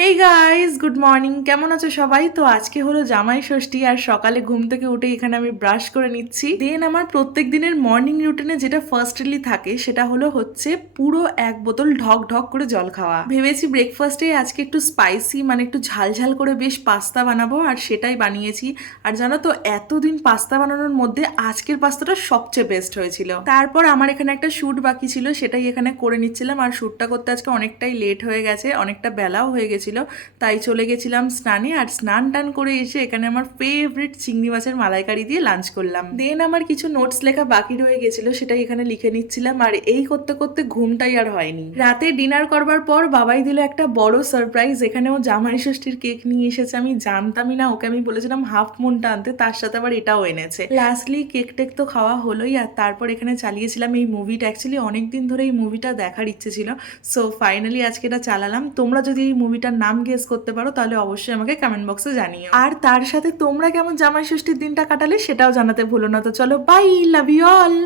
Hey guys, good morning. কেমন আছো সবাই? তো আজকে হলো জামাই ষষ্ঠী আর সকালে ঘুম থেকে উঠে এখানে আমি ব্রাশ করে নিচ্ছি। দেন আমার প্রত্যেক দিনের মর্নিং রুটিনে যেটা ফার্স্টলি থাকে সেটা হচ্ছে পুরো এক বোতল ঢক ঢক করে জল খাওয়া। ভেবেছি ব্রেকফাস্টে আজকে একটু স্পাইসি মানে একটু ঝাল ঝাল করে বেশ পাস্তা বানাবো, আর সেটাই বানিয়েছি। আর জানো তো, এতদিন পাস্তা বানানোর মধ্যে আজকের পাস্তাটা সবচেয়ে বেস্ট হয়েছিল। তারপর আমার এখানে একটা শ্যুট বাকি ছিল, সেটাই এখানে করে নিচ্ছিলাম। আর শ্যুটটা করতে আজকে অনেকটাই লেট হয়ে গেছে, অনেকটা বেলাও হয়ে গেছিল, তাই চলে গেছিলাম স্নানে। আর স্নান টান করে এসে এখানে আমার ফেভারিট চিংড়ি মাছের মালাইকারি দিয়ে লাঞ্চ করলাম। দেন আমার কিছু নোটস লেখা বাকি রয়ে গেছিল, সেটাই এখানে লিখে নিচ্ছিলাম। আর এই করতে করতে ঘুমটাই আর হয়নি। রাতে ডিনার করবার পর বাবাই দিল একটা বড় সারপ্রাইজ। এখানে ও জামাই ষষ্ঠীর কেক নিয়ে এসেছে। আমি জানতামই না, ওকে আমি বলেছিলাম হাফ মুনটা আনতে, তার সাথে আবার এটাও এনেছে। লাস্টলি কেক টেক তো খাওয়া হলোই, আর তারপর এখানে চালিয়েছিলাম এই মুভিটা। অ্যাকচুয়ালি অনেকদিন ধরে এই মুভিটা দেখার ইচ্ছে ছিল, সো ফাইনালি আজকে এটা চালালাম। তোমরা যদি এই মুভিটার নাম গেস করতে পারো তাহলে অবশ্যই আমাকে কমেন্ট বক্সে জানিও। আর তার সাথে তোমরা কেমন জামাই ষষ্ঠীর দিনটা কাটালে সেটাও জানাতে ভুলো না। তো চলো, বাই, লাভ ইউ অল।